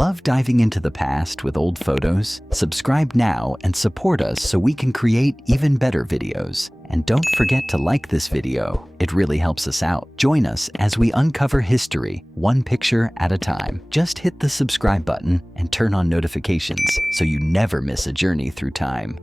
Love diving into the past with old photos? Subscribe now and support us so we can create even better videos. And don't forget to like this video. It really helps us out. Join us as we uncover history, one picture at a time. Just hit the subscribe button and turn on notifications so you never miss a journey through time.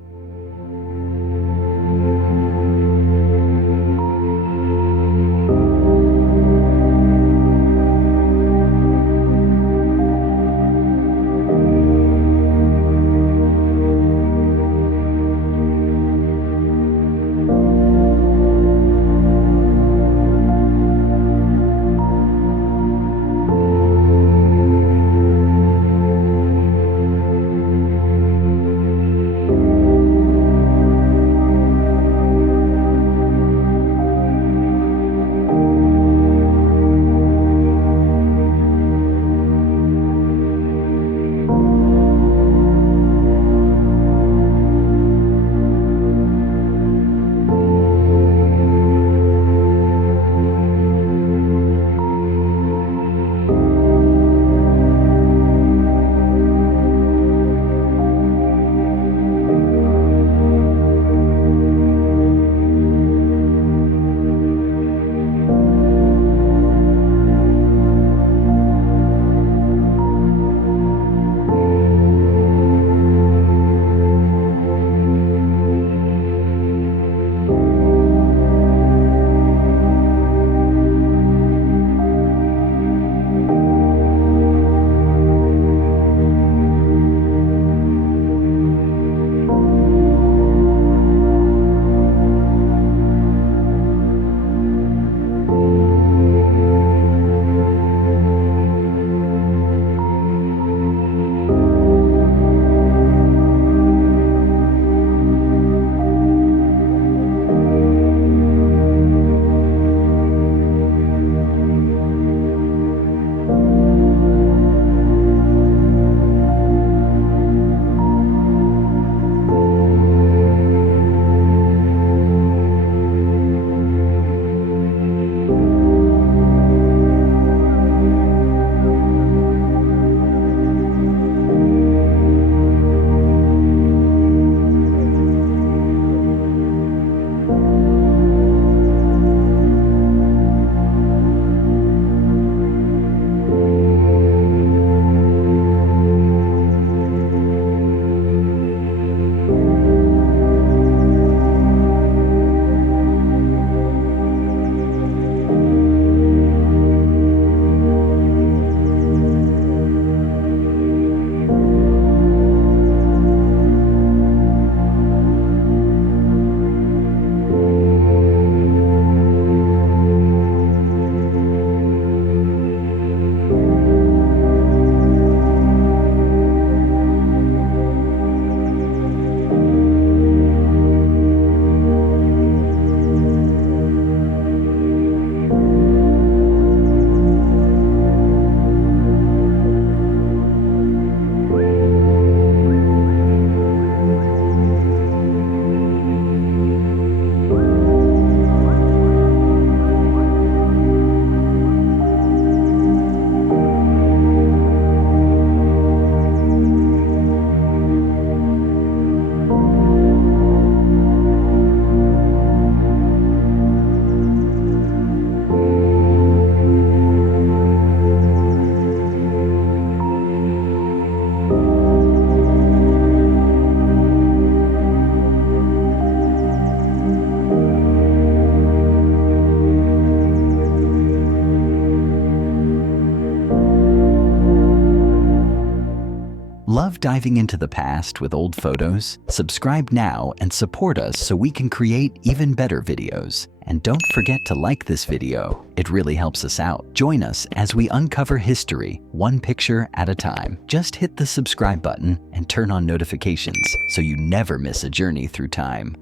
Love diving into the past with old photos? Subscribe now and support us so we can create even better videos. And don't forget to like this video. It really helps us out. Join us as we uncover history, one picture at a time. Just hit the subscribe button and turn on notifications so you never miss a journey through time.